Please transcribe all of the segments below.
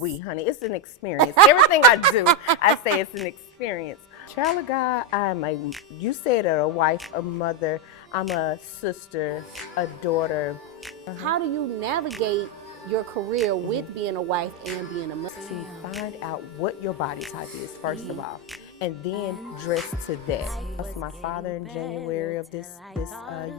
we, honey. It's an experience. Everything I do, I say it's an experience. Child of God, you said it, a wife, a mother, I'm a sister, a daughter. How do you navigate your career with being a wife and being a mother? To find out what your body type is, first of all, and then dress to that. I lost my father in January of this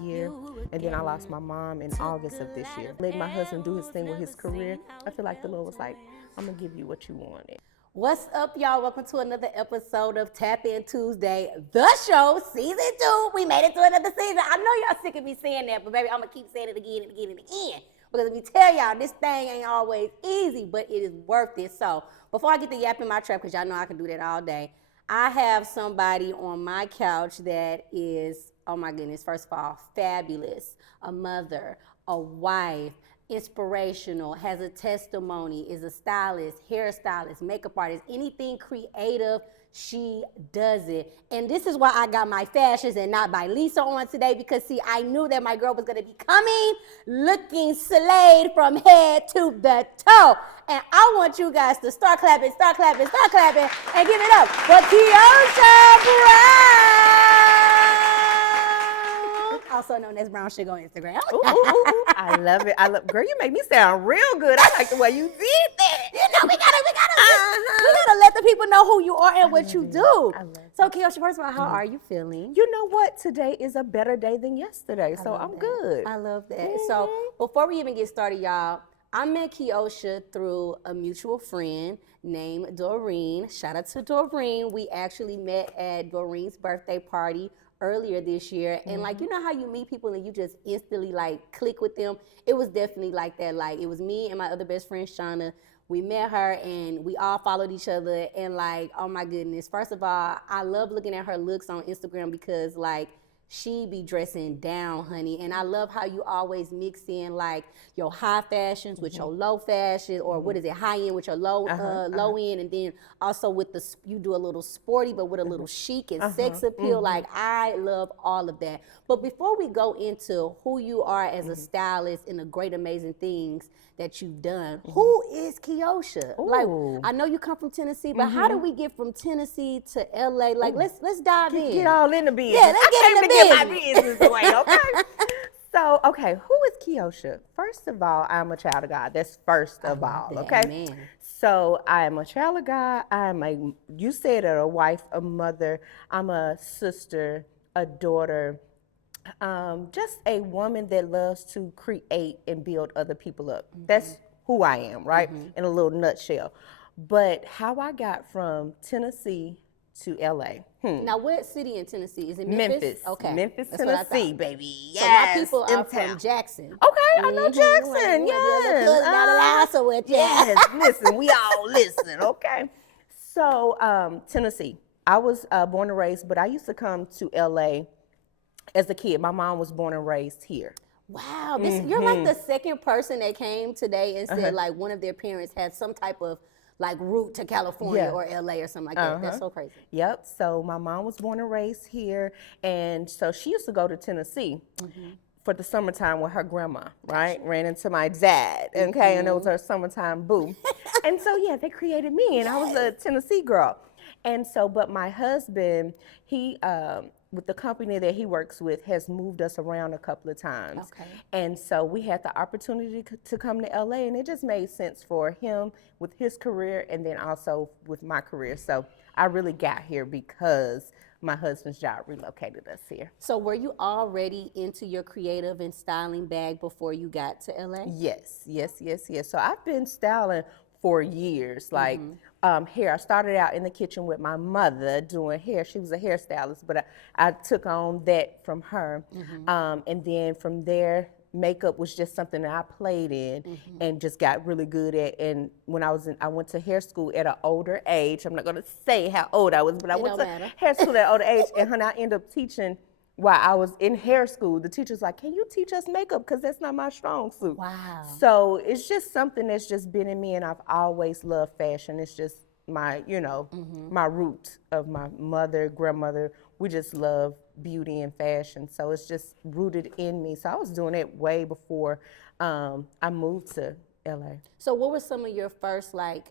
year, and then I lost my mom in August of this year. Let my husband do his thing with his career. I feel like the Lord was like, I'm gonna give you what you wanted. What's up, y'all? Welcome to another episode of Tap In Tuesday, the show, season 2. We made it to another season. I know y'all sick of me saying that, but baby, I'm gonna keep saying it again and again and again. Because let me tell y'all, this thing ain't always easy, but it is worth it. So before I get to yapping my trap, because y'all know I can do that all day, I have somebody on my couch that is, oh my goodness, first of all, fabulous, a mother, a wife, inspirational, has a testimony, is a stylist, hairstylist, makeup artist, anything creative, she does it. And this is why I got my fashions and not by Lisa on today, because see, I knew that my girl was gonna be coming looking slayed from head to the toe. And I want you guys to start clapping, and give it up for Keyocsha Brown, also known as Brown Shuga on Instagram. Ooh, I love it. Girl, you make me sound real good. I like the way you did that. You know, we gotta let the people know who you are and what you do. So, Keyocsha, first of all, how are you feeling? You know what? Today is a better day than yesterday, so I'm good. I love that. So, before we even get started, y'all, I met Keyocsha through a mutual friend named Doreen. Shout out to Doreen. We actually met at Doreen's birthday party earlier this year, and like, you know how you meet people and you just instantly like click with them? It was definitely like that. Like, it was me and my other best friend Shauna. We met her and we all followed each other, and like, oh my goodness, first of all, I love looking at her looks on Instagram because like, she be dressing down, honey. And I love how you always mix in like your high fashions with your low fashion, or what is it, high end with your low end, and then also with you do a little sporty but with a little chic and sex appeal. Like, I love all of that. But before we go into who you are as a stylist and the great amazing things that you've done, who is Keyocsha? Like, I know you come from Tennessee, but how do we get from Tennessee to LA? Like, let's dive in. Get all in the business. Yeah, let's get in the business. My business away, okay? So, okay, who is Keyocsha? First of all, I'm a child of God. That's first of all, okay? Amen. So, I am a child of God. You said it, a wife, a mother. I'm a sister, a daughter, just a woman that loves to create and build other people up. That's who I am, right? In a little nutshell. But how I got from Tennessee to LA. Now, what city in Tennessee? Is it Memphis? Okay. Memphis, Tennessee, baby. Yes. So my people are from Jackson. Okay, I know Jackson. Yes. Got a lasso with you. Yes, listen, we all listen, okay? So, Tennessee. I was born and raised, but I used to come to LA as a kid. My mom was born and raised here. Wow, you're like the second person that came today and said like one of their parents had some type of like route to California or LA or something like that. That's so crazy. Yep, so my mom was born and raised here, and so she used to go to Tennessee for the summertime with her grandma, right? Ran into my dad, okay, and it was her summertime boo. And so, yeah, they created me, and I was a Tennessee girl. And so, but my husband, he, with the company that he works with, has moved us around a couple of times. Okay. And so we had the opportunity to come to LA, and it just made sense for him with his career and then also with my career. So I really got here because my husband's job relocated us here. So were you already into your creative and styling bag before you got to LA? Yes. So I've been styling for years, like hair. I started out in the kitchen with my mother doing hair. She was a hairstylist, but I took on that from her. And then from there, makeup was just something that I played in and just got really good at. And when I went to hair school at an older age. I'm not gonna say how old I was, but I went to hair school at an older age, and I ended up teaching while I was in hair school. The teacher's like, can you teach us makeup? Because that's not my strong suit. Wow. So it's just something that's just been in me, and I've always loved fashion. It's just my, my root of my mother, grandmother. We just love beauty and fashion. So it's just rooted in me. So I was doing it way before I moved to LA. So what were some of your first like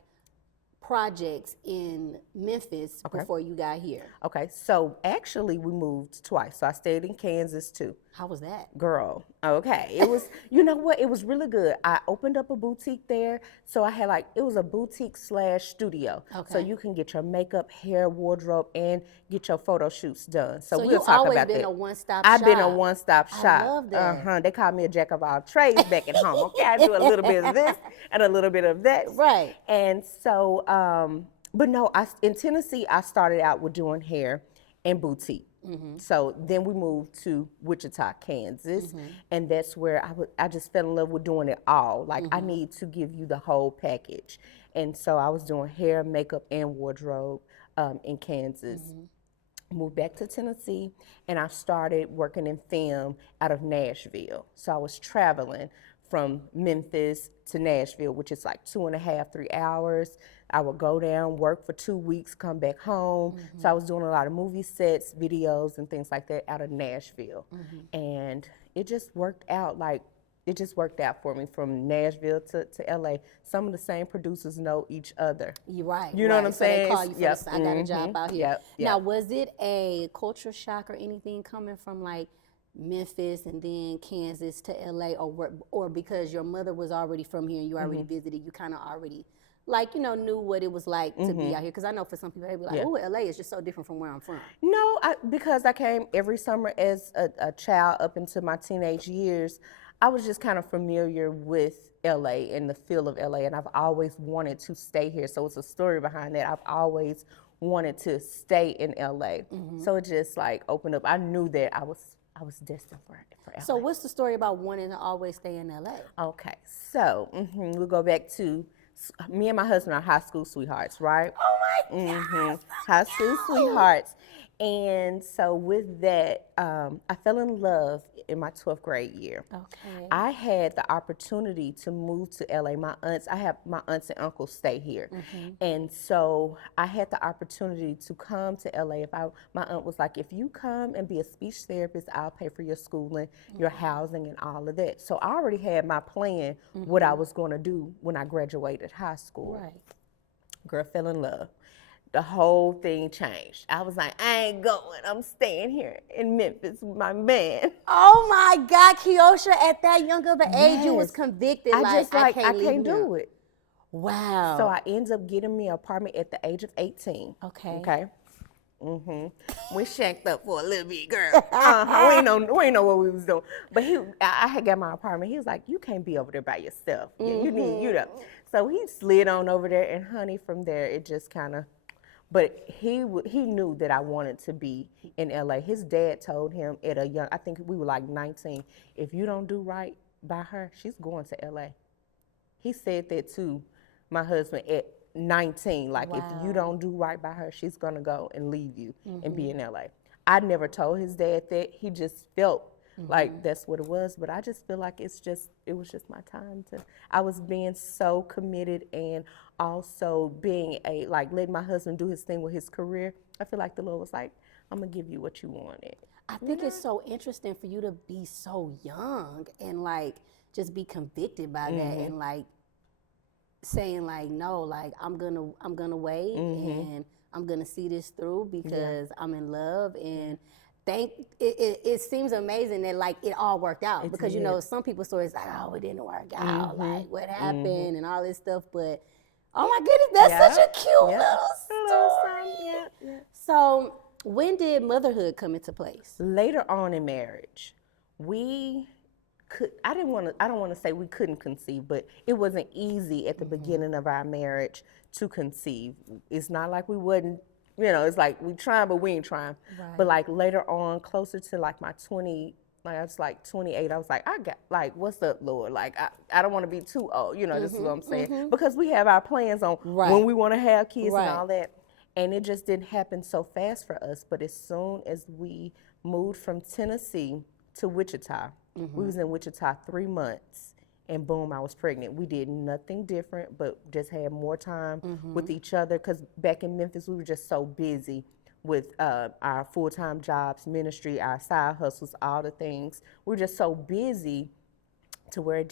projects in Memphis before you got here? Okay, so actually we moved twice. So I stayed in Kansas too. How was that? Girl, okay. It was, you know what? It was really good. I opened up a boutique there. So I had like, it was a boutique slash studio. Okay. So you can get your makeup, hair, wardrobe, and get your photo shoots done. So So we'll you talk always about been that. a one-stop I've shop. been a one-stop shop. I love that. They call me a jack of all trades back at home. Okay, I do a little bit of this and a little bit of that. Right. And so, but no, in Tennessee, I started out with doing hair and boutique. So then we moved to Wichita, Kansas, and that's where I just fell in love with doing it all. Like I need to give you the whole package, and so I was doing hair, makeup, and wardrobe in Kansas. Moved back to Tennessee, and I started working in film out of Nashville. So I was traveling from Memphis to Nashville, which is like 2.5, 3 hours. I would go down, work for 2 weeks, come back home. So I was doing a lot of movie sets, videos, and things like that out of Nashville. And it just worked out for me from Nashville to LA. Some of the same producers know each other. You're right. You know what I'm so saying? They call you for I got a job out here. Yep. Now, was it a culture shock or anything coming from like Memphis and then Kansas to LA, or because your mother was already from here and you already visited, you kind of already like, you know, knew what it was like to be out here? Because I know for some people, they'd be like, oh, LA is just so different from where I'm from. No, because I came every summer as a child up into my teenage years, I was just kind of familiar with LA and the feel of LA, and I've always wanted to stay here. So it's a story behind that. I've always wanted to stay in LA. So it just like opened up. I knew that I was destined for LA. So what's the story about wanting to always stay in LA? Okay, so we'll go back to me and my husband are high school sweethearts, right? Oh my God. High school sweethearts. And so with that, I fell in love in my 12th grade year. Okay. I had the opportunity to move to LA. I have my aunts and uncles stay here. And so I had the opportunity to come to LA. My aunt was like, if you come and be a speech therapist, I'll pay for your schooling, your housing, and all of that. So I already had my plan, what I was going to do when I graduated high school. Right. Girl, fell in love. The whole thing changed. I was like, I ain't going. I'm staying here in Memphis with my man. Oh my God, Keyocsha, at that young of an age, you was Yes. convicted. I can't can't do it. Wow. So I ended up getting me an apartment at the age of 18. Okay. Okay. We shacked up for a little bit, girl. We ain't know what we was doing. But I had got my apartment. He was like, you can't be over there by yourself. You need you to. So he slid on over there, and honey, from there it just kind of. But he knew that I wanted to be in LA. His dad told him at a young, I think we were like 19, if you don't do right by her, she's going to LA. He said that to my husband at 19, like if you don't do right by her, she's gonna go and leave you and be in LA. I never told his dad that. He just felt like that's what it was, but I just feel like it was just my time I was being so committed and also being letting my husband do his thing with his career. I feel like the Lord was like, I'm gonna give you what you wanted. I think it's so interesting for you to be so young and like just be convicted by that and like saying like, no, like I'm gonna wait and I'm gonna see this through because I'm in love and it seems amazing that like it all worked out because you know some people's stories like, oh, it didn't work out, like what happened and all this stuff, but oh my goodness, that's such a cute little story. So when did motherhood come into place? Later on in marriage, I don't want to say we couldn't conceive, but it wasn't easy at the beginning of our marriage to conceive. It's not like we wouldn't, it's like we trying, but we ain't trying. Right. But like later on, closer to like my 20, like I was like 28, I was like, I got like, what's up, Lord? Like I don't want to be too old, this is what I'm saying. Because we have our plans on when we want to have kids and all that. And it just didn't happen so fast for us. But as soon as we moved from Tennessee to Wichita, we was in Wichita 3 months, and boom, I was pregnant. We did nothing different, but just had more time with each other. Because back in Memphis, we were just so busy with our full-time jobs, ministry, our side hustles, all the things. We were just so busy to where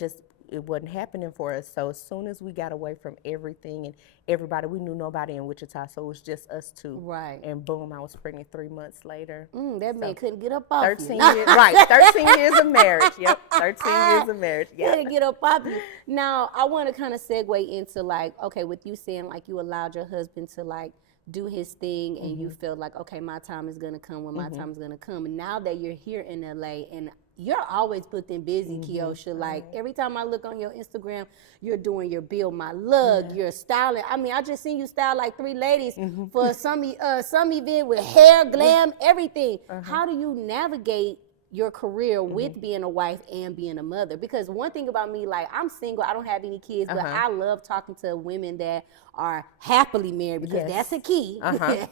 it wasn't happening for us. So as soon as we got away from everything and everybody, we knew nobody in Wichita, so it was just us two. Right. And boom, I was pregnant 3 months later. That man couldn't get up off 13 you. years, right, 13 years of marriage. Yep, 13 years of marriage. Yeah. Couldn't get up off you. Now, I want to kind of segue into like, okay, with you saying like you allowed your husband to like do his thing and you felt like, okay, my time is going to come when my time is going to come. And now that you're here in LA and you're always booked and busy, Keyocsha. Like every time I look on your Instagram, you're doing your build my look, you're styling. I mean, I just seen you style like 3 ladies for some event with hair, glam, everything. How do you navigate your career with being a wife and being a mother? Because one thing about me, like I'm single, I don't have any kids, but I love talking to women that are happily married because that's a key.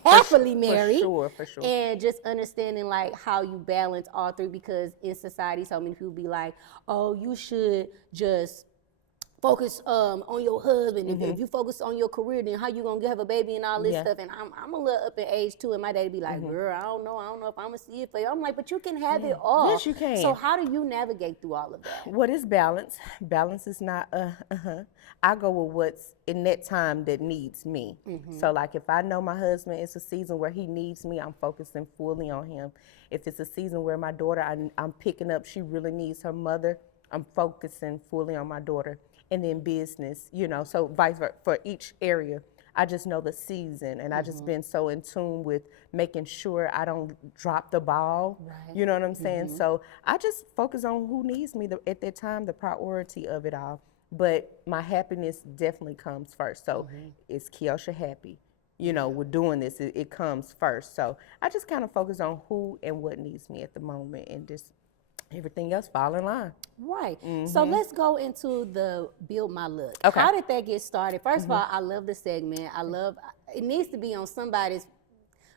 Happily married. For sure. And just understanding like how you balance all three, because in society so many people be like, oh, you should just focus on your husband. If you focus on your career, then how you gonna have a baby and all this stuff? And I'm a little up in age too, and my daddy be like, girl, I don't know if I'm gonna see it for you. I'm like, but you can have it all. Yes, you can. So how do you navigate through all of that? What is balance? Balance is not I go with what's in that time that needs me. So like if I know my husband, it's a season where he needs me, I'm focusing fully on him. If it's a season where my daughter, I'm picking up, she really needs her mother, I'm focusing fully on my daughter. And then business, so vice versa for each area. I just know the season, and I just been so in tune with making sure I don't drop the ball. Right. You know what I'm saying? So I just focus on who needs me at that time, the priority of it all. But my happiness definitely comes first. So is Keyocsha happy? We're doing this. It comes first. So I just kind of focus on who and what needs me at the moment, and just everything else fall in line. Right. So let's go into the build my look. Okay. How did that get started? First of all, I love the segment. It needs to be on somebody's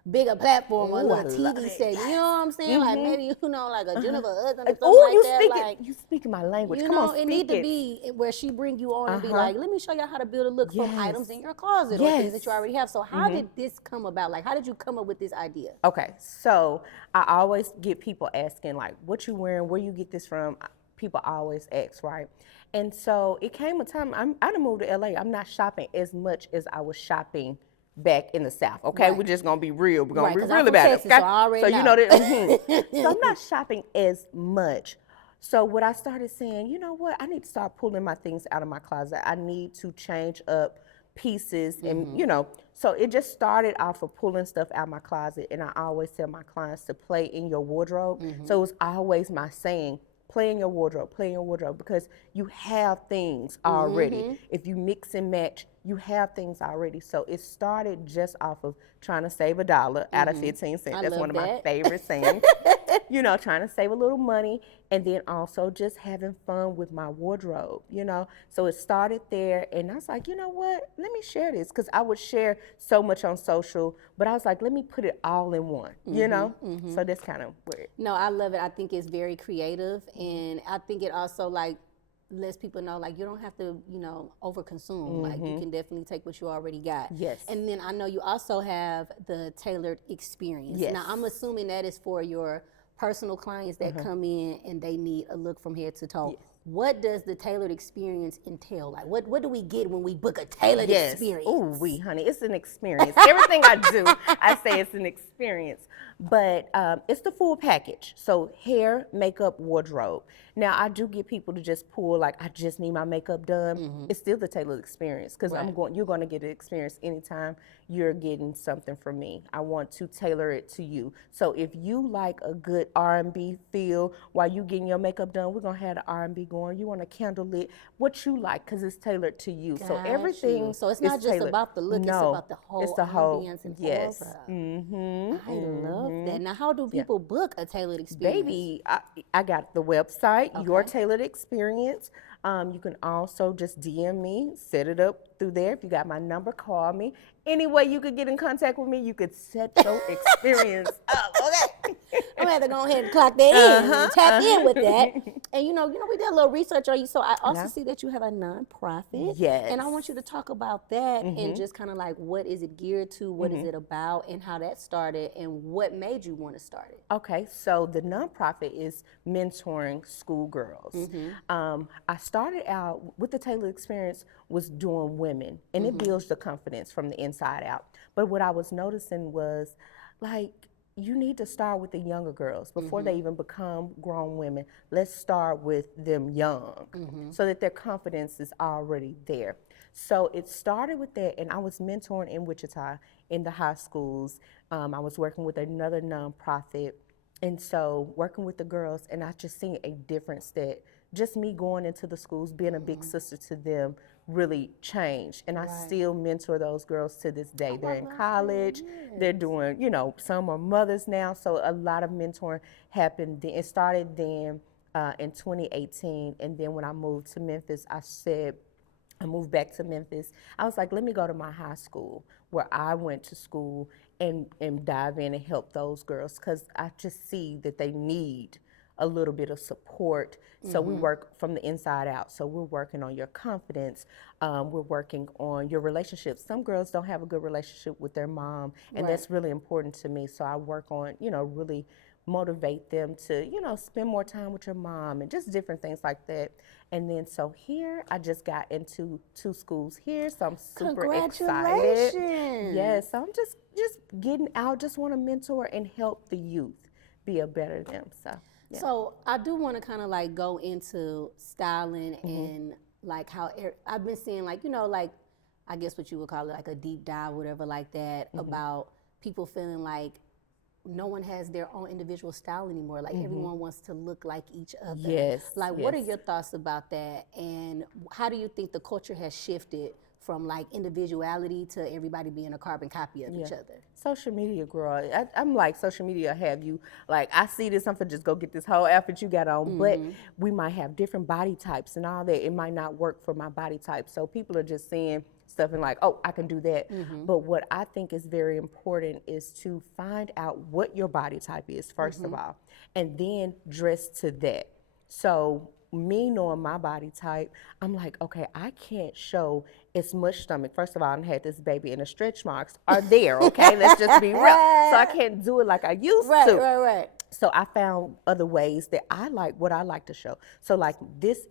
bigger platform or a little TV segment. You know what I'm saying? Like maybe, like a Jennifer Hudson or something like that. You speaking my language. Come on, it need to be where she bring you on and be like, let me show you how to build a look from items in your closet or things that you already have. So how did this come about? Like, how did you come up with this idea? Okay, so I always get people asking, like, what you wearing, where you get this from? People always ask, right? And so it came a time, I done moved to LA. I'm not shopping as much as I was shopping back in the South, okay? We're just gonna be real. We're gonna be real about it, okay? So you know that. So I'm not shopping as much. So what I started saying, you know what? I need to start pulling my things out of my closet. I need to change up pieces, and so it just started off of pulling stuff out of my closet. And I always tell my clients to play in your wardrobe. So it was always my saying, play in your wardrobe, because you have things already. If you mix and match, you have things already. So it started just off of trying to save $1 out of 15 cents. That's one of my favorite sayings. Trying to save a little money, and then also just having fun with my wardrobe, So it started there, and I was like, you know what? Let me share this, because I would share so much on social, but I was like, let me put it all in one, So that's kind of weird. No, I love it. I think it's very creative, and I think it also like lets people know like you don't have to overconsume. Like you can definitely take what you already got. Yes. And then I know you also have the tailored experience. Yes. Now I'm assuming that is for your personal clients that come in and they need a look from head to toe. Yes. What does the tailored experience entail? Like what do we get when we book a tailored experience? Oh, honey, it's an experience. Everything I do, I say it's an experience. But it's the full package. So hair, makeup, wardrobe. Now I do get people to just pull like, I just need my makeup done. It's still the tailored experience, because you're going to get an experience anytime you're getting something from me. I want to tailor it to you. So if you like a good R&B feel while you getting your makeup done, we're going to have the R&B going. You want a candle lit, what you like, because it's tailored to you. So everything. So it's not just tailored. About the look, it's about the whole ambience and yes. aura. I love that. Now, how do people book a tailored experience? Baby, I got the website, Your Tailored Experience. You can also just DM me, set it up through there. If you got my number, call me. Any way you could get in contact with me, you could set your experience up, okay? I gonna have to go ahead and clock that in and tap in with that. And we did a little research on you. So I also see that you have a nonprofit. Yes. And I want you to talk about that and just kind of like what is it geared to, what is it about, and how that started, and what made you want to start it. Okay, so the nonprofit is mentoring schoolgirls. I started out with the Taylor Experience was doing women, and it builds the confidence from the inside out. But what I was noticing was, like, you need to start with the younger girls before they even become grown women. Let's start with them young so that their confidence is already there. So it started with that, and I was mentoring in Wichita in the high schools. I was working with another nonprofit, and so working with the girls, and I just seen a difference that just me going into the schools, being a big sister to them, really changed. And I still mentor those girls to this day. They're in college, they're doing, some are mothers now, so a lot of mentoring happened. It started then in 2018, and then when I moved to Memphis, I moved back to Memphis. I was like, let me go to my high school where I went to school and dive in and help those girls, because I just see that they need a little bit of support. So we work from the inside out. So we're working on your confidence. We're working on your relationships. Some girls don't have a good relationship with their mom, and that's really important to me. So I work on, really motivate them to, spend more time with your mom and just different things like that. And then so here, I just got into 2 schools here, so I'm super excited. Yes, so I'm just getting out, just want to mentor and help the youth be a better them. So. Yeah. So I do want to kind of like go into styling and like how I've been seeing like, like I guess what you would call it like a deep dive, whatever like that, about people feeling like no one has their own individual style anymore. Like everyone wants to look like each other. Yes. Like what are your thoughts about that? And how do you think the culture has shifted from like individuality to everybody being a carbon copy of each other? Social media, girl. I'm like, social media have you, like, I see this, I'm gonna just go get this whole outfit you got on, but we might have different body types and all that. It might not work for my body type. So people are just seeing stuff and like, oh, I can do that. But what I think is very important is to find out what your body type is, first of all, and then dress to that. So me knowing my body type, I'm like, okay, I can't show as much stomach. First of all, I had this baby and the stretch marks are there, okay? Let's just be real. So I can't do it like I used to. Right. So I found other ways that I like what I like to show. So like this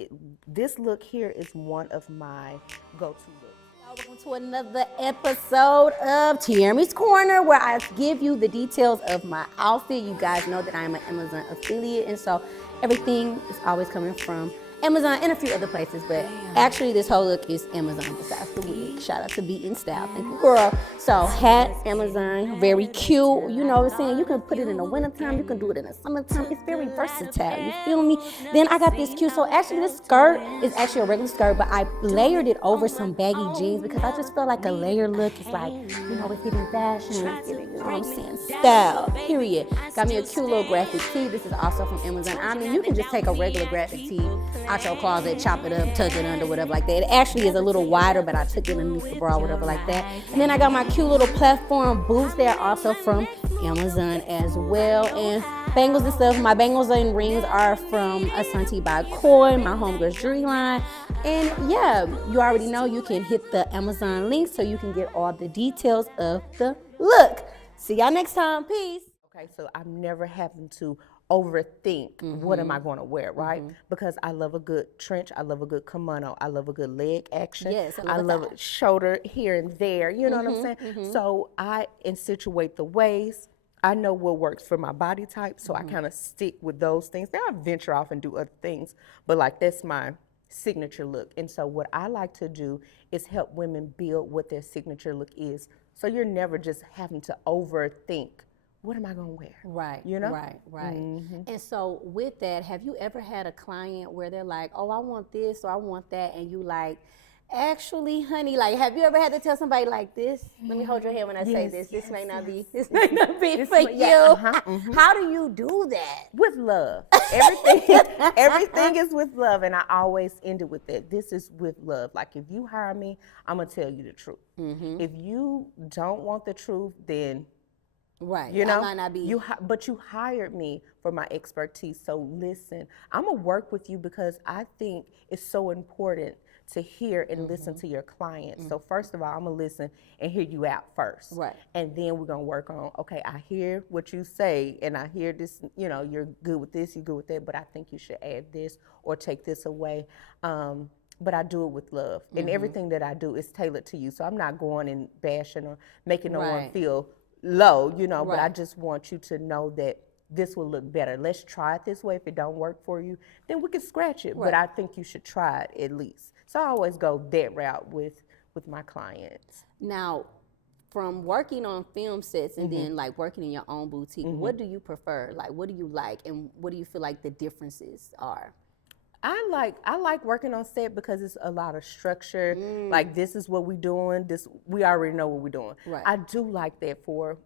look here is one of my go-to looks. Welcome to another episode of Tierney's Corner, where I give you the details of my outfit. You guys know that I am an Amazon affiliate, and so everything is always coming from Amazon and a few other places, but actually this whole look is Amazon besides the wig. Shout out to Be In Style. Thank you, girl. So hat, Amazon, very cute. You know what I'm saying? You can put it in the wintertime, you can do it in the summertime. It's very versatile, you feel me? Then I got this cute, so actually this skirt is actually a regular skirt, but I layered it over some baggy jeans because I just feel like a layered look is like, it's giving fashion, it's giving, you know what I'm saying, style, period. Got me a cute little graphic tee. This is also from Amazon. I mean, you can just take a regular graphic tee out your closet, chop it up, tuck it under, whatever like that. It actually is a little wider, but I took it underneath the bra, whatever like that. And then I got my cute little platform boots. They're also from Amazon as well. And bangles and stuff. My bangles and rings are from Asante by Koi, my homegirl's jewelry line. And yeah, you already know you can hit the Amazon link so you can get all the details of the look. See y'all next time. Peace. Okay, so I'm never having to overthink what am I going to wear, right? Because I love a good trench, I love a good kimono, I love a good leg action. Yes, I love a shoulder here and there, you know what I'm saying? So I situate the waist. I know what works for my body type, so I kind of stick with those things. Then I venture off and do other things, but like that's my signature look. And so what I like to do is help women build what their signature look is. So you're never just having to overthink, what am I gonna wear? Right, you know? Right. And so with that, have you ever had a client where they're like, oh, I want this or I want that, and you like, actually, honey, like, have you ever had to tell somebody like this? Let me hold your hand when I say this. This may not be for you. How do you do that? With love. Everything is with love, and I always end it with that. This is with love. Like, if you hire me, I'm gonna tell you the truth. If you don't want the truth, then Right. You know, I might not be. but you hired me for my expertise. So listen, I'm gonna work with you because I think it's so important to hear and listen to your clients. So first of all, I'm gonna listen and hear you out first. Right. And then we're gonna work on, okay, I hear what you say and I hear this, you know, you're good with this, you're good with that, but I think you should add this or take this away. But I do it with love. And everything that I do is tailored to you. So I'm not going and bashing or making no one Right. feel low, you know, but I Right. just want you to know that this will look better. Let's try it this way. If it don't work for you, then we can scratch it. But Right. I think you should try it at least. So I always go that route with my clients. Now, from working on film sets and then like working in your own boutique, what do you prefer? Like, what do you like, and what do you feel like the differences are? I like working on set because it's a lot of structure. Like this is what we're doing. This we already know what we're doing. Right. I do like that for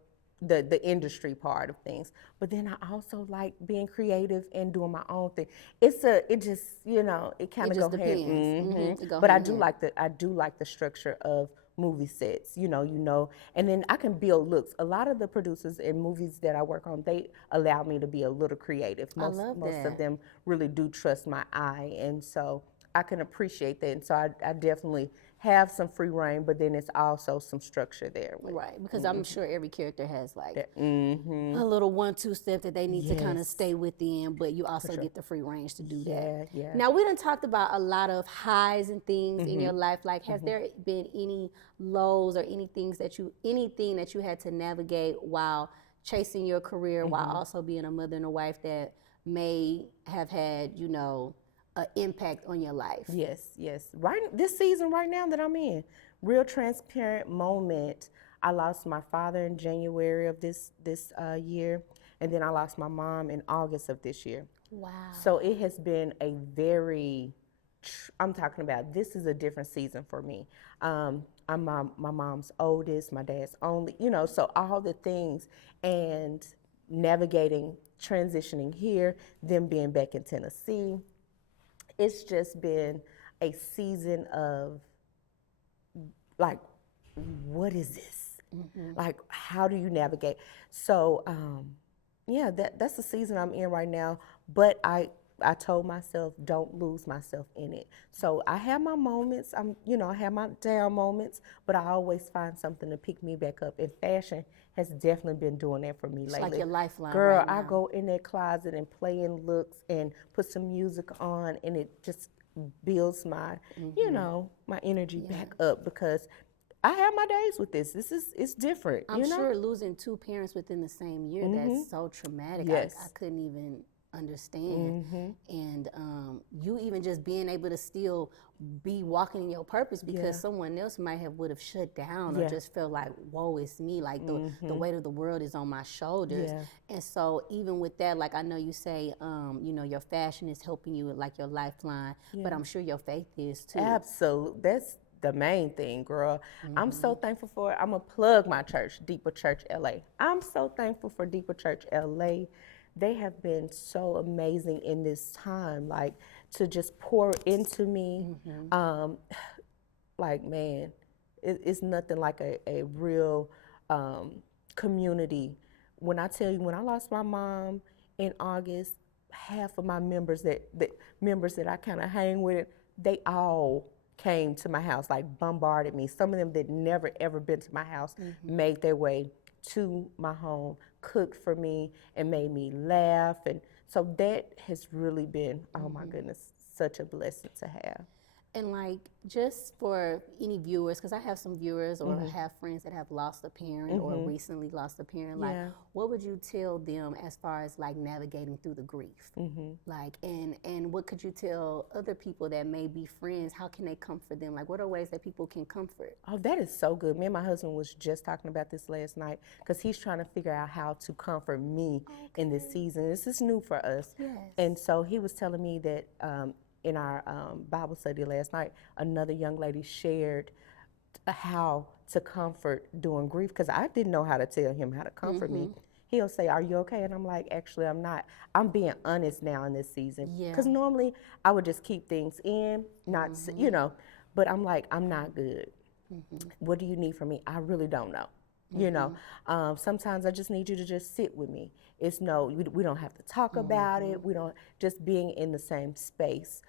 the industry part of things. But then I also like being creative and doing my own thing. It just, you know, it kind of just go hand. depends. It go But hand in hand. I do like the structure of movie sets, you know, and then I can build looks. A lot of the producers in movies that I work on, they allow me to be a little creative. Most love most that. of them really do trust my eye, and so I can appreciate that. And so I definitely have some free reign, but then it's also some structure there. Right, because I'm sure every character has like Mm-hmm. a little 1-2 step that they need to kind of Yes. stay within, but you also get the free range to do that. Yeah. Now, we done talked about a lot of highs and things in your life. Like, has there been any lows or anything that you had to navigate while chasing your career, while also being a mother and a wife that may have had, you know, an impact on your life? Yes. Right, this season right now that I'm in, real transparent moment. I lost my father in January of this year, and then I lost my mom in August of this year. Wow. So it has been a very, I'm talking about, this is a different season for me. I'm my mom's oldest, my dad's only, you know, so all the things, and navigating, transitioning here, them being back in Tennessee. It's just been a season of like, what is this? Like, how do you navigate? So, yeah, that's the season I'm in right now. But I told myself, don't lose myself in it. So I have my moments. I have my down moments, but I always find something to pick me back up. And fashion has definitely been doing that for me lately. Like your lifeline. Girl, right now. I go in that closet and play in looks and put some music on, and it just builds my, my energy back up, because I have my days with this. It's different. I'm sure losing 2 parents within the same year, that's so traumatic. Yes. I couldn't even understand. And you even just being able to still be walking in your purpose, because someone else would have shut down or just felt like, whoa, it's me, like the weight of the world is on my shoulders. And so even with that, like, I know you say your fashion is helping you with like your lifeline, but I'm sure your faith is too. Absolutely. That's the main thing, girl. I'm so thankful for it. I'm going to plug my church, Deeper Church LA. I'm so thankful for Deeper Church LA. They have been so amazing in this time, like, to just pour into me. Like, man, it's nothing like a real community. When I tell you, when I lost my mom in August, half of my members that I kind of hang with, they all came to my house, like bombarded me. Some of them that never ever been to my house made their way to my home, cooked for me, and made me laugh. And so that has really been, oh my goodness, such a blessing to have. And like, just for any viewers, because I have some viewers or have friends that have lost a parent or recently lost a parent, like, what would you tell them as far as like navigating through the grief? Like, and what could you tell other people that may be friends? How can they comfort them? Like, what are ways that people can comfort? Oh, that is so good. Me and my husband was just talking about this last night, because he's trying to figure out how to comfort me in this season. This is new for us. Yes. And so he was telling me that in our Bible study last night, another young lady shared how to comfort during grief, because I didn't know how to tell him how to comfort me. He'll say, "Are you okay?" And I'm like, "Actually, I'm not. I'm being honest now in this season." Because normally I would just keep things in, not, but I'm like, I'm not good. What do you need from me? I really don't know. You know, sometimes I just need you to just sit with me. It's no, we don't have to talk about it. We don't, just being in the same space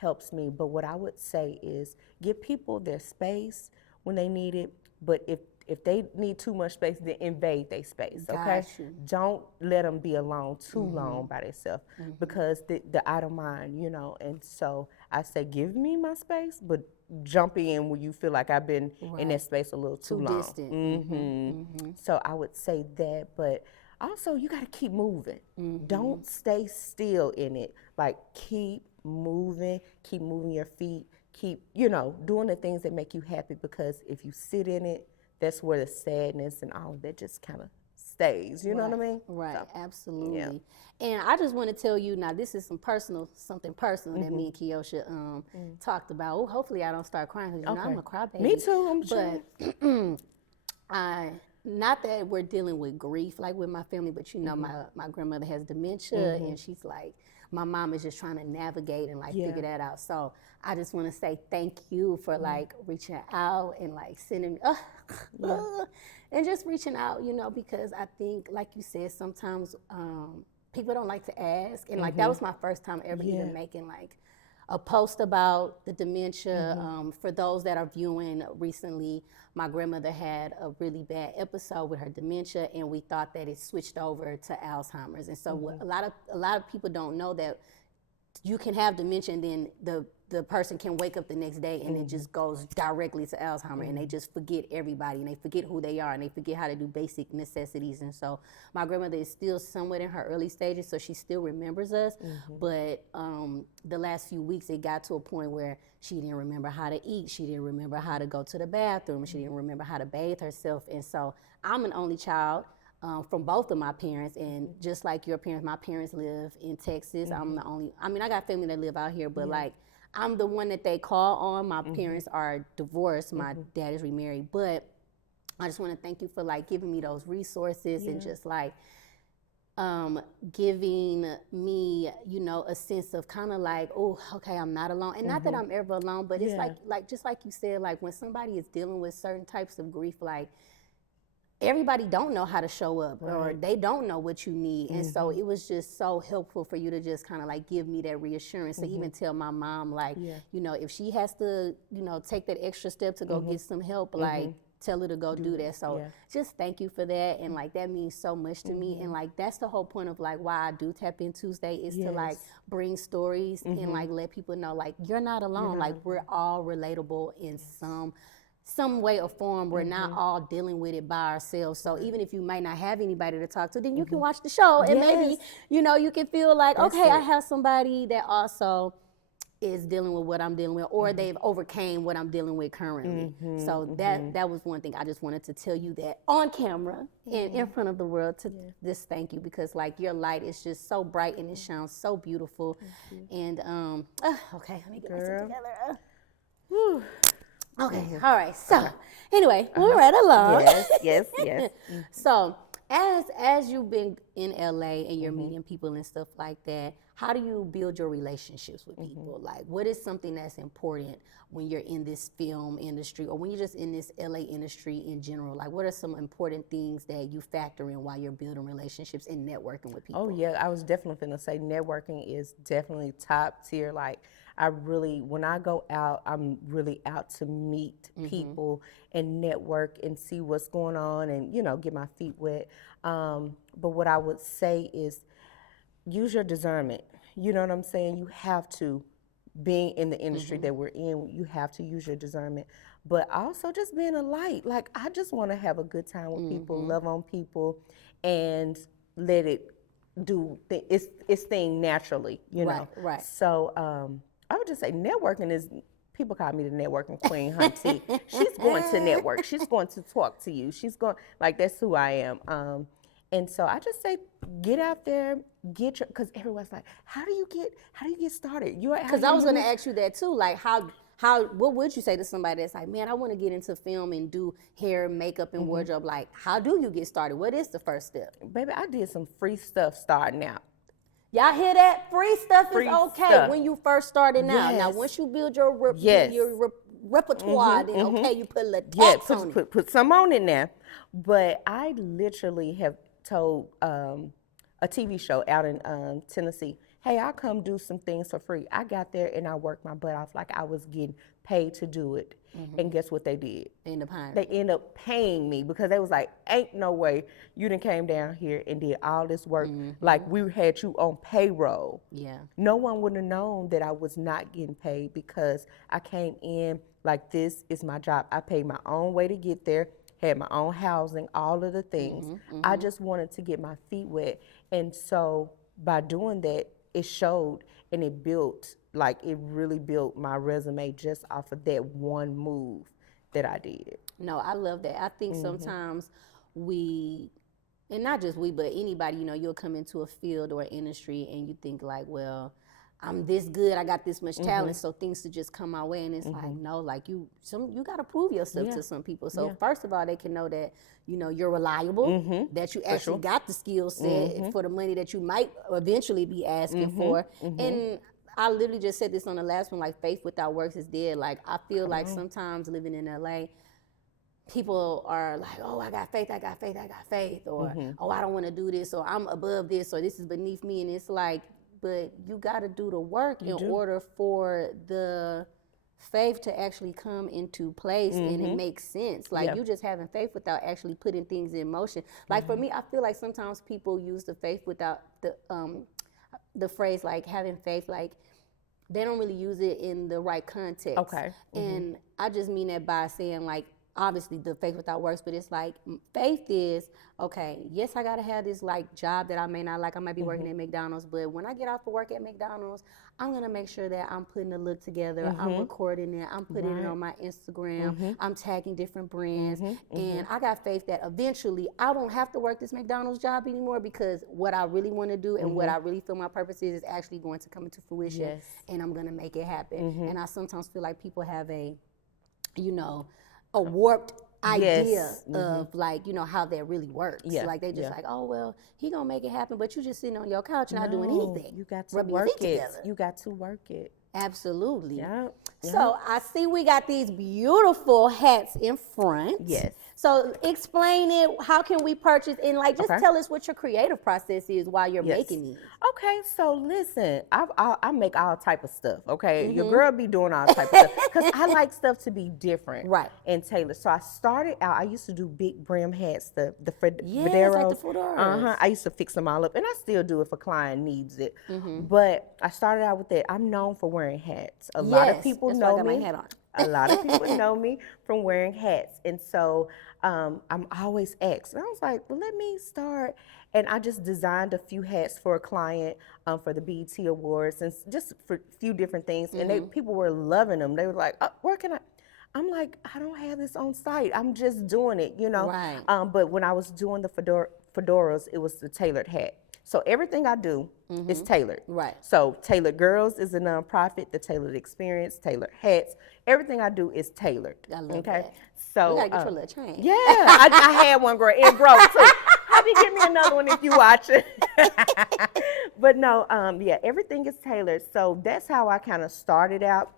helps me. But what I would say is give people their space when they need it. But if they need too much space, then invade their space, okay? Don't let them be alone too long by themselves because the out of mind, you know. And so I say, give me my space, but jump in when you feel like I've been in that space a little too long. Distant. So I would say that, but also you got to keep moving. Don't stay still in it. Like keep moving your feet, keep, you know, doing the things that make you happy, because if you sit in it, that's where the sadness and all of that just kind of stays. You know what I mean? Right, So, absolutely. yeah. And I just want to tell you now, this is something personal that me and Keyocsha talked about. Oh, hopefully I don't start crying because you know I'm a crybaby. Me too, I'm sure. But not that we're dealing with grief like with my family, but you know my grandmother has dementia, and she's like, my mom is just trying to navigate and like figure that out. So I just want to say thank you for like reaching out and like sending and just reaching out, you know, because I think, like you said, sometimes people don't like to ask, and like that was my first time ever even making like a post about the dementia. For those that are viewing recently, my grandmother had a really bad episode with her dementia, and we thought that it switched over to Alzheimer's. And so what a lot of people don't know that you can have dementia and then the person can wake up the next day and it just goes directly to Alzheimer's, and they just forget everybody, and they forget who they are, and they forget how to do basic necessities. And so my grandmother is still somewhat in her early stages, so she still remembers us. But the last few weeks it got to a point where she didn't remember how to eat, she didn't remember how to go to the bathroom, she didn't remember how to bathe herself. And so I'm an only child from both of my parents, and just like your parents, my parents live in Texas. I'm the only, I mean, I got family that live out here, but like I'm the one that they call on. My parents are divorced, my dad is remarried, but I just want to thank you for like giving me those resources and just like giving me, you know, a sense of kind of like, oh, okay, I'm not alone. And not that I'm ever alone, but it's like just like you said, like when somebody is dealing with certain types of grief, like everybody don't know how to show up or they don't know what you need. And so it was just so helpful for you to just kind of like give me that reassurance to even tell my mom, like, you know, if she has to, you know, take that extra step to go get some help, like tell her to go do that. So just thank you for that. And like, that means so much to me. And like, that's the whole point of like why I do Tap In Tuesday is to like bring stories and like let people know like, you're not alone. Like we're all relatable in some way or form. We're not all dealing with it by ourselves. So even if you might not have anybody to talk to, then you can watch the show and maybe, you know, you can feel like, okay, I have somebody that also is dealing with what I'm dealing with, or they've overcame what I'm dealing with currently. So that was one thing. I just wanted to tell you that on camera and in front of the world to just thank you, because like your light is just so bright and it shines so beautiful. And okay, let me get myself together. Okay, all right. So anyway, we're right along. Yes. So as you've been in LA and you're meeting people and stuff like that, how do you build your relationships with people? Like, what is something that's important when you're in this film industry, or when you're just in this LA industry in general? Like, what are some important things that you factor in while you're building relationships and networking with people? Oh yeah, I was definitely gonna say networking is definitely top tier. Like, when I go out, I'm really out to meet people and network and see what's going on and, you know, get my feet wet. But what I would say is use your discernment. You know what I'm saying? You have to, being in the industry that we're in, you have to use your discernment. But also just being a light. Like, I just want to have a good time with people, love on people, and let it do its thing naturally, you know? Right. So I would just say networking is, people call me the networking queen, Hunty. She's going to network. She's going to talk to you. She's going, like, that's who I am. And so I just say, get out there, because everyone's like, how do you get started? Because I was going to ask you that too. Like, what would you say to somebody that's like, man, I want to get into film and do hair, makeup, and wardrobe? Like, how do you get started? What is the first step? Baby, I did some free stuff starting out. Y'all hear that? Free stuff is okay when you first started out. Now, once you build your repertoire, then okay, you put a little Yeah, tax on it. put some on it now. But I literally have told a TV show out in Tennessee, hey, I'll come do some things for free. I got there and I worked my butt off like I was getting paid to do it. And guess what they did? They end up paying me because they was like, ain't no way you done came down here and did all this work like we had you on payroll. Yeah. No one would have known that I was not getting paid because I came in like this is my job. I paid my own way to get there, had my own housing, all of the things. I just wanted to get my feet wet. And so by doing that, it showed and it built, like it really built my resume just off of that one move that I did. No, I love that. I think sometimes we, and not just we, but anybody, you know, you'll come into a field or industry and you think like, well, I'm this good, I got this much talent, so things to just come my way. And it's like, no, like you got to prove yourself to some people. So first of all, they can know that, you know, you're reliable, that you actually got the skill set for the money that you might eventually be asking for. And I literally just said this on the last one, like faith without works is dead. Like I feel like sometimes living in LA, people are like, oh, I got faith, or oh, I don't want to do this, or I'm above this, or this is beneath me. And it's like, but you got to do the work in order for the faith to actually come into place and it makes sense. Like you just having faith without actually putting things in motion. Like for me, I feel like sometimes people use the faith without the phrase like having faith, like they don't really use it in the right context. Okay. And I just mean that by saying like, obviously the faith without works, but it's like faith is, okay, yes, I gotta have this like job that I may not like. I might be working at McDonald's, but when I get off of work at McDonald's, I'm gonna make sure that I'm putting the look together, I'm recording it, I'm putting it on my Instagram, I'm tagging different brands, and I got faith that eventually I won't have to work this McDonald's job anymore because what I really wanna do and what I really feel my purpose is actually going to come into fruition and I'm gonna make it happen. And I sometimes feel like people have a, you know, a warped idea of like, you know, how that really works. Like they just like, oh, well, he gonna make it happen, but you just sitting on your couch not doing anything. You got to work it. You got to work it. Absolutely. Yeah. So I see we got these beautiful hats in front. Yes. So explain it. How can we purchase? And like, just tell us what your creative process is while you're making these. Okay, so listen, I make all type of stuff. Okay, your girl be doing all type of stuff because I like stuff to be different, right? And tailored. So I started out. I used to do big brim hats, the fedoras. Like the fedoras. I used to fix them all up, and I still do if a client needs it. But I started out with that. I'm known for wearing hats. A lot of people know me. My hat on. A lot of people know me from wearing hats. And so I'm always asked. And I was like, well, let me start. And I just designed a few hats for a client for the BET Awards and just for a few different things. And people were loving them. They were like, oh, where can I? I'm like, I don't have this on site. I'm just doing it, you know. Right. But when I was doing the fedoras, it was the tailored hat. So everything I do is tailored. Right. So Tailored Girls is a nonprofit, the Tailored Experience, Tailored Hats. Everything I do is tailored. I love that. So you gotta get your little chain. Yeah, I had one, girl. It broke too. Happy, give me another one if you watch it. But no, yeah, everything is tailored. So that's how I kind of started out.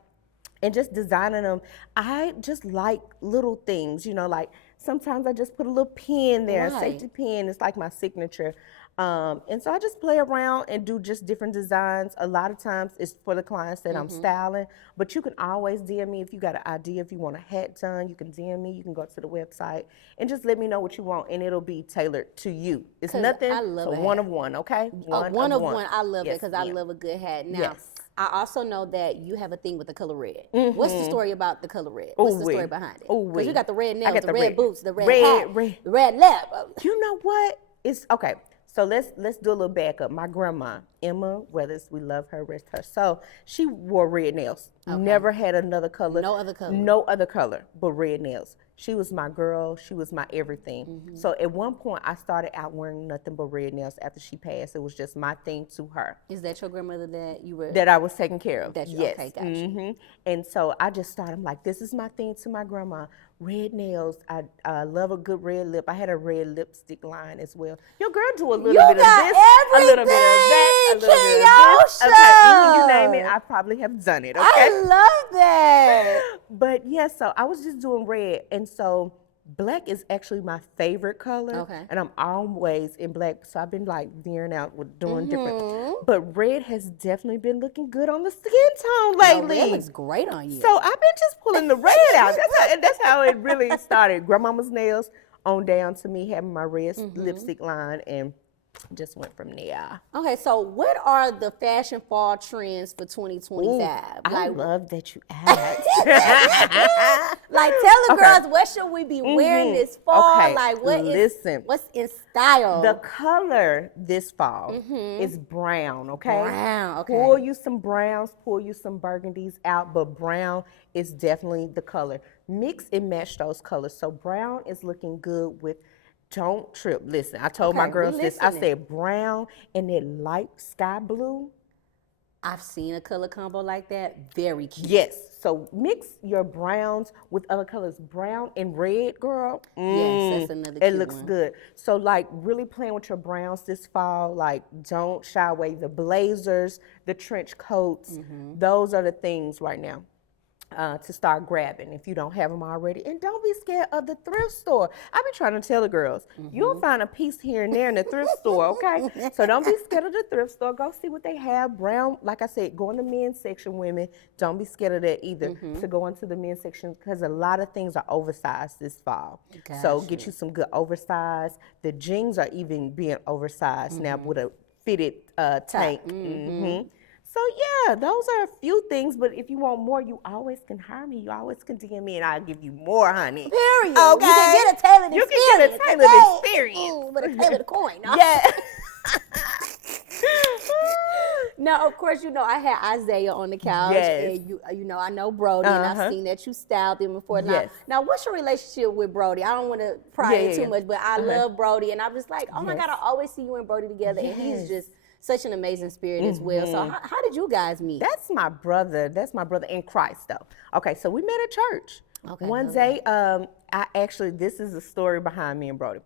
And just designing them, I just like little things, you know, like sometimes I just put a little pin there, a safety pin. It's like my signature. And so I just play around and do just different designs. A lot of times it's for the clients that I'm styling, but you can always DM me if you got an idea. If you want a hat done, you can DM me. You can go to the website and just let me know what you want, and it'll be tailored to you. It's nothing, so one of one, okay? One of one. I love it because I love a good hat. Now, I also know that you have a thing with the color red. What's the story about the color red? What's the story behind it? Because you got the red nails, the red boots, the red hat, the red lip. You know what? It's okay. So let's do a little backup. My grandma, Emma Weathers, we love her, rest her soul. She wore red nails. Never had another color. No other color. No other color but red nails. She was my girl. She was my everything. So at one point, I started out wearing nothing but red nails after she passed. It was just my thing to her. Is that your grandmother that you were? That I was taking care of. That's yes. Okay, gotcha. And so I just started, I'm like, this is my thing to my grandma. red nails. I love a good red lip. I had a red lipstick line as well. Your girl do a little bit of this, a little bit of that, a little bit of this. Okay, you name it, I probably have done it. Okay. I love that. But yeah, so I was just doing red, and so black is actually my favorite color. Okay. And I'm always in black, so I've been like veering out with doing different. But red has definitely been looking good on the skin tone lately. Red looks great on you. So I've been just pulling the red out. That's how it really started. Grandmama's nails on down to me having my red lipstick line, and just went from there. Okay, so what are the fashion fall trends for 2025? I love that you asked. Like, tell the girls, what should we be wearing this fall? Okay, Like, listen. what's in style? The color this fall is brown, okay? Brown, okay. Pull you some browns, pull you some burgundies out, but brown is definitely the color. Mix and match those colors. So brown is looking good with, don't trip. Listen, I told my girls this. I said brown and that light sky blue. I've seen a color combo like that. Very cute. Yes. So mix your browns with other colors. Brown and red, girl. Yes, that's another cute It looks one. good. So like really playing with your browns this fall. Like don't shy away. The blazers, the trench coats, those are the things right now. To start grabbing if you don't have them already. And don't be scared of the thrift store. I be trying to tell the girls, you'll find a piece here and there in the thrift store, okay? So don't be scared of the thrift store. Go see what they have. Brown, like I said, go in the men's section, women. Don't be scared of that either, to go into the men's section, because a lot of things are oversized this fall. So get you some good oversized. The jeans are even being oversized now with a fitted tank. So yeah, those are a few things, but if you want more, you always can hire me. You always can DM me and I'll give you more, honey. Period. Okay. You can get a tailored experience. You can get a tailored experience. With a tailored coin. No? Yeah. Now, of course, you know, I had Isaiah on the couch. Yes. And you know, I know Brody, and I've seen that you styled him before. Yes. Now, what's your relationship with Brody? I don't want to pry in too much, but I love Brody, and I'm just like, oh my God, I always see you and Brody together, and he's just such an amazing spirit as well. So how did you guys meet? That's my brother. That's my brother in Christ, though. Okay, so we met at church. Okay, One day, this is the story behind me and Brody.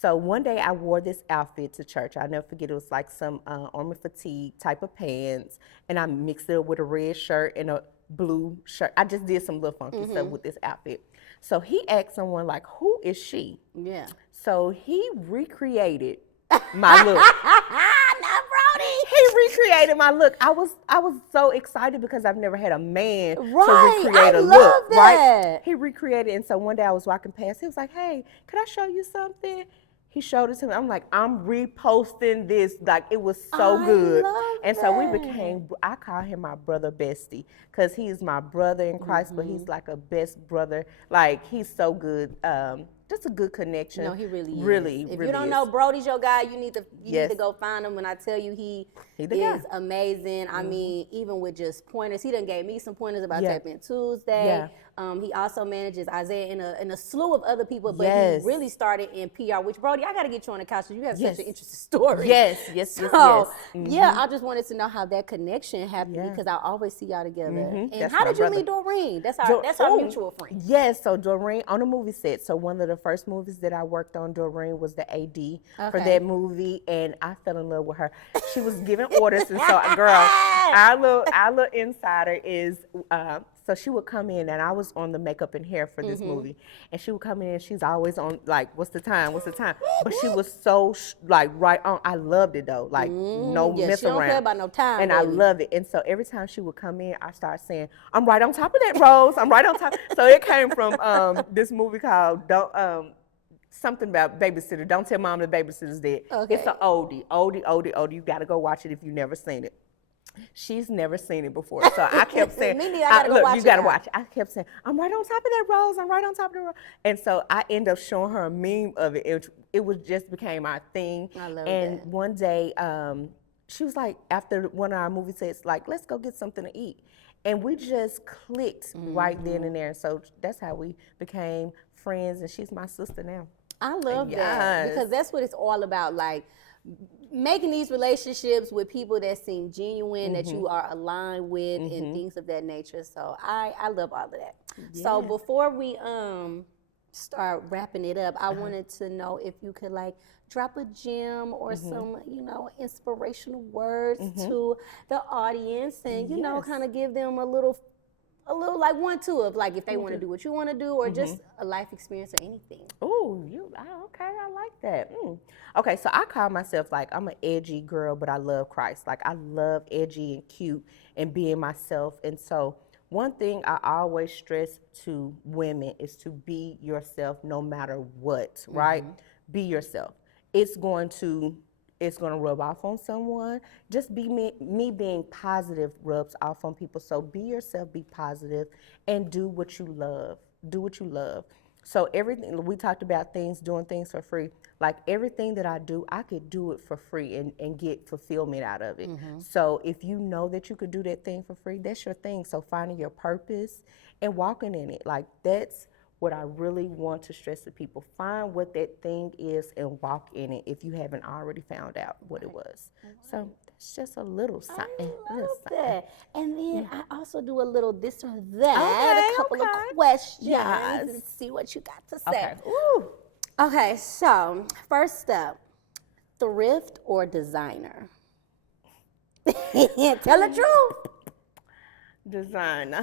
So one day I wore this outfit to church. I'll never forget, it was like some army fatigue type of pants, and I mixed it up with a red shirt and a blue shirt. I just did some little funky stuff with this outfit. So he asked someone like, who is she? Yeah. So he recreated my look. Not Brody. He recreated my look. I was so excited because I've never had a man to Right, recreate I a love look. Right? that. He recreated, and so one day I was walking past. He was like, "Hey, could I show you something?" He showed it to me. I'm like, I'm reposting this. Like, it was so good. love And so we that. became, I call him my brother bestie, because he's my brother in Christ, but he's like a best brother. Like, he's so good. Just a good connection. No, he really is. Really, If really you don't is. know Brody's your guy, you need Yes. to go find him. When I tell you he He the guy. is amazing. I mean, even with just pointers, he done gave me some pointers about Yeah. TapIn Tuesday. Yeah. He also manages Isaiah in a slew of other people, but Yes. he really started in PR. Which Brody, I got to get you on the couch because you have Yes. such an interesting story. Yes, yes, So, yes. yeah, I just wanted to know how that connection happened Yeah. because I always see y'all together. And That's how my did you brother. meet Doreen? That's our mutual friend. Yes, so Doreen on a movie set. So one of the first movies that I worked on, Doreen was the AD for Okay. that movie, and I fell in love with her. She was giving orders, and so girl, our little insider is. So she would come in, and I was on the makeup and hair for this movie, and she would come in, and she's always on like, what's the time? What's the time? But she was so like right on. I loved it though, like no Yeah, mess she don't around. care about no time, and I baby. love it. And so every time she would come in, I started saying, "I'm right on top of that, Rose. I'm right on top." So it came from this movie called something about babysitter. Don't tell mom the babysitter's dead. Okay. It's an oldie. You gotta go watch it if you've never seen it. She's never seen it before, so I kept saying, Me neither, I gotta go "Look, watch you it gotta now." watch it." I kept saying, "I'm right on top of that, Rose. I'm right on top of the Rose." And so I ended up showing her a meme of it. It was just became our thing. I love and that. one day, she was like, after one of our movie sets, like, "Let's go get something to eat." And we just clicked right then and there. And so that's how we became friends, and she's my sister now. I love that Yes. because that's what it's all about. Like, making these relationships with people that seem genuine, that you are aligned with, and things of that nature. So I love all of that. Yes. So before we start wrapping it up, I wanted to know if you could like drop a gem or some, inspirational words to the audience, and you know, kind of give them a little like 1-2 of like if they want to do what you want to do, or just a life experience or anything. Oh, okay, I like that. Okay, so I call myself like I'm an edgy girl, but I love Christ. Like I love edgy and cute and being myself. And so one thing I always stress to women is to be yourself no matter what, right? Be yourself. It's going to rub off on someone. Just be me being positive rubs off on people. So be yourself, be positive, and do what you love. Do what you love. So everything, we talked about doing things for free. Like everything that I do, I could do it for free and get fulfillment out of it. So if you know that you could do that thing for free, that's your thing. So finding your purpose and walking in it, like that's what I really want to stress to people. Find what that thing is and walk in it if you haven't already found out what it was. So that's just a little something. I love that. And then I also do a little this or that, a couple of questions, and see what you got to say. Okay, so first up, thrift or designer? Tell the truth. Designer.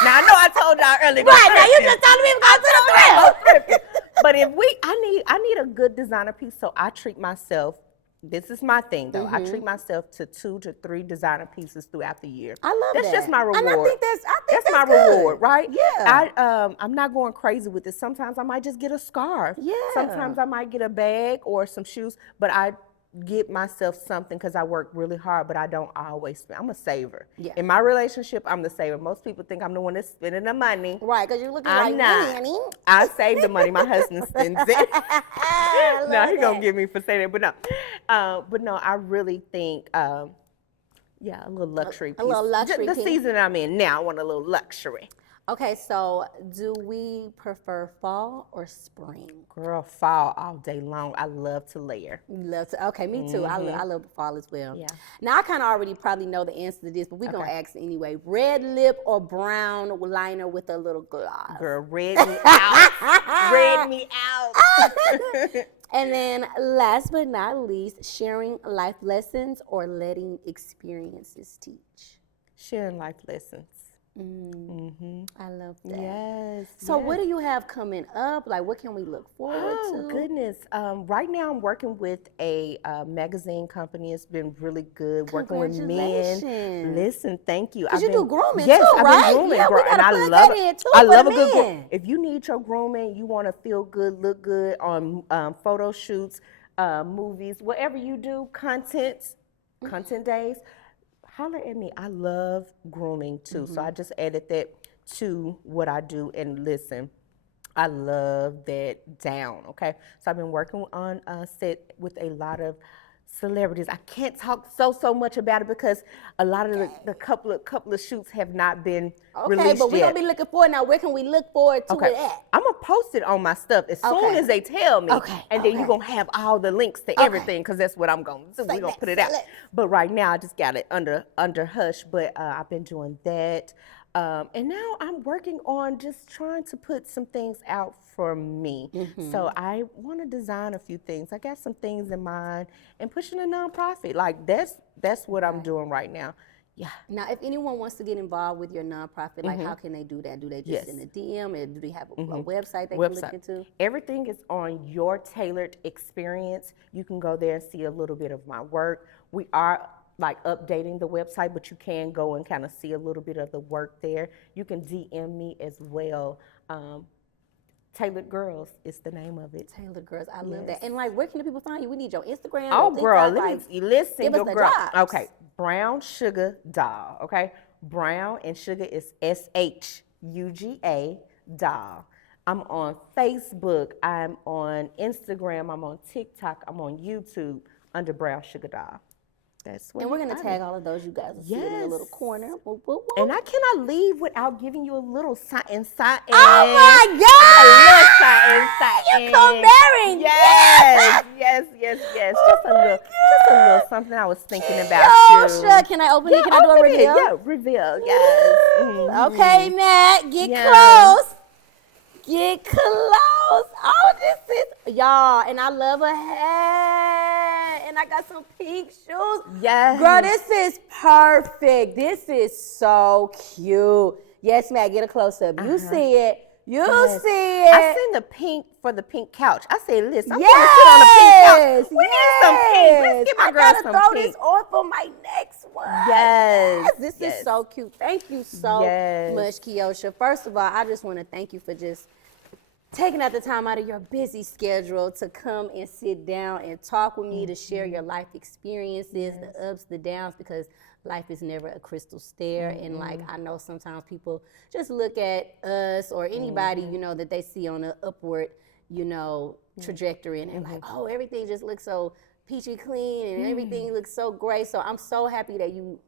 Now I know I told y'all earlier. Right, now you just told me to go to the thrift. But if I need a good designer piece, so I treat myself. This is my thing, though. I treat myself to 2 to 3 designer pieces throughout the year. I love that. That's just my reward. And I think that's my good. reward, right? Yeah. I'm not going crazy with it. Sometimes I might just get a scarf. Yeah. Sometimes I might get a bag or some shoes, but I get myself something because I work really hard, but I don't always spend. I'm a saver. Yeah. In my relationship, I'm the saver. Most people think I'm the one that's spending the money. Right, because you're looking I'm like not. Nanny. I save the money. My husband spends it. No, he gonna give me for saying it, but no, I really think, a little luxury piece. A little luxury The piece. season I'm in now, I want a little luxury. Okay, so do we prefer fall or spring? Girl, fall all day long. I love to layer. Okay, me too. I love the fall as well. Yeah. Now, I kind of already probably know the answer to this, but we're going to ask anyway. Red lip or brown liner with a little gloss? Girl, red me out. Red me out. And then last but not least, sharing life lessons or letting experiences teach? Sharing life lessons. I love that. Yes. So what do you have coming up? Like, what can we look forward to? Oh, goodness. Right now I'm working with a magazine company. It's been really good working with men. Congratulations. Listen, thank you. Because you do grooming yes, too, I've right? been grooming, Yeah, girl, we and I gotta put love that it. in too I for love the a good men. groom. If you need your grooming, you want to feel good, look good on photo shoots, movies, whatever you do, content days, holler at me. I love grooming too. So I just added that to what I do. And listen, I love that down, okay? So I've been working on a set with a lot of celebrities. I can't talk so much about it because a lot of the couple of shoots have not been released Okay, but we're yet. going to be looking forward. Now, where can we look forward to it at? I'm going to post it on my stuff as soon as they tell me. And then you're going to have all the links to everything because that's what I'm going to do. We're going to put it out. But right now, I just got it under hush. But I've been doing that. And now I'm working on just trying to put some things out for me. So I want to design a few things. I got some things in mind and pushing a nonprofit. Like that's what I'm doing right now. Yeah. Now, if anyone wants to get involved with your nonprofit, like how can they do that? Do they just send a DM, or do they have a website they can look into? Everything is on Your Tailored Experience. You can go there and see a little bit of my work. We are like updating the website, but you can go and kind of see a little bit of the work there. You can DM me as well. Tailored Girls is the name of it. Tailored Girls, I love that. And like, where can the people find you? We need your Instagram. Oh, your girl, TikTok, listen, give your us the girl. drops. Okay, Brown Shuga Doll. Okay, Brown and Shuga is SHUGA Doll. I'm on Facebook. I'm on Instagram. I'm on TikTok. I'm on YouTube under Brown Shuga Doll. That's what. And we're gonna tag all of those. You guys will see it in the little corner. Whoop, whoop, whoop. And I cannot leave without giving you a little something. Oh my God! A little something. and satin. You co-marrying. Yes, yes, yes, yes. Just a little something I was thinking about Keyocsha, can I open it? Can I do a open it. reveal? Yeah, reveal. Yes. Okay, Matt, get Yeah. close. Get close. Oh, this is y'all, and I love a hat, and I got some pink shoes. Yes. Girl, this is perfect. This is so cute. Yes, Matt, get a close up. You see it. You see it. I seen the pink for the pink couch. I said, listen, I'm gonna sit on the pink couch. We need some pink. Let's give my girl I gotta some throw pink. this on for my next one. Yes. This yes. is so cute. Thank you so Yes. much, Keyocsha. First of all, I just want to thank you for just taking out the time out of your busy schedule to come and sit down and talk with me, to share your life experiences, the ups, the downs, because life is never a crystal stair. And like, I know sometimes people just look at us or anybody, you know, that they see on an upward, you know, trajectory, and they're like, oh, everything just looks so peachy clean and everything looks so great. So I'm so happy that you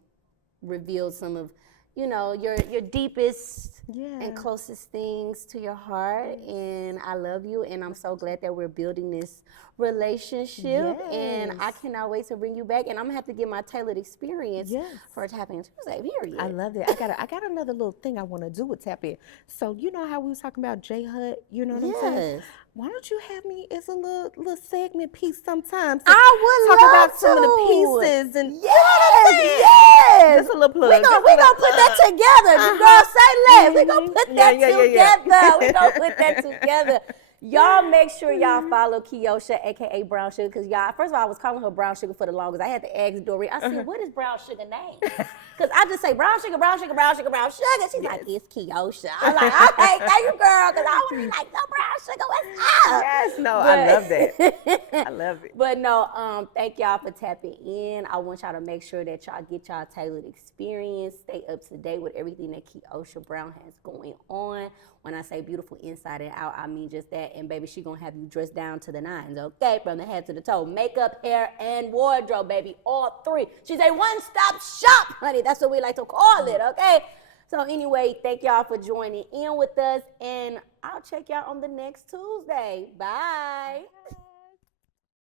revealed some of, you know, your deepest and closest things to your heart. And I love you, and I'm so glad that we're building this relationship. And I cannot wait to bring you back, and I'm gonna have to get my tailored experience for TapIn Tuesday, period. I love it. I got another little thing I want to do with TapIn. So you know how we was talking about J Hut, you know what I'm saying? Yes. Why don't you have me as a little segment piece sometimes? I would talk love about some of the to. pieces and Yes. just a little plug. We gonna put that together. Girl, say less. We gonna put that together. We gonna put that together. Y'all make sure y'all follow Keyocsha, aka Brown Sugar, because y'all, first of all, I was calling her Brown Sugar for the longest. I had to ask Dory. I said, what is Brown Sugar name? Because I just say Brown Sugar, Brown Sugar, Brown Sugar, Brown Sugar. She's like, it's Keyocsha. I'm like, okay, thank you, girl, because I want to be like, no, Brown Sugar, what's up? Yes, no, I love that. I love it. But no, thank y'all for tapping in. I want y'all to make sure that y'all get y'all tailored experience, stay up to date with everything that Keyocsha Brown has going on. When I say beautiful inside and out, I mean just that. And baby, she gonna have you dressed down to the nines, okay? From the head to the toe. Makeup, hair, and wardrobe, baby. All three. She's a one-stop shop, honey. That's what we like to call it, okay? So anyway, thank y'all for joining in with us. And I'll check y'all on the next Tuesday. Bye.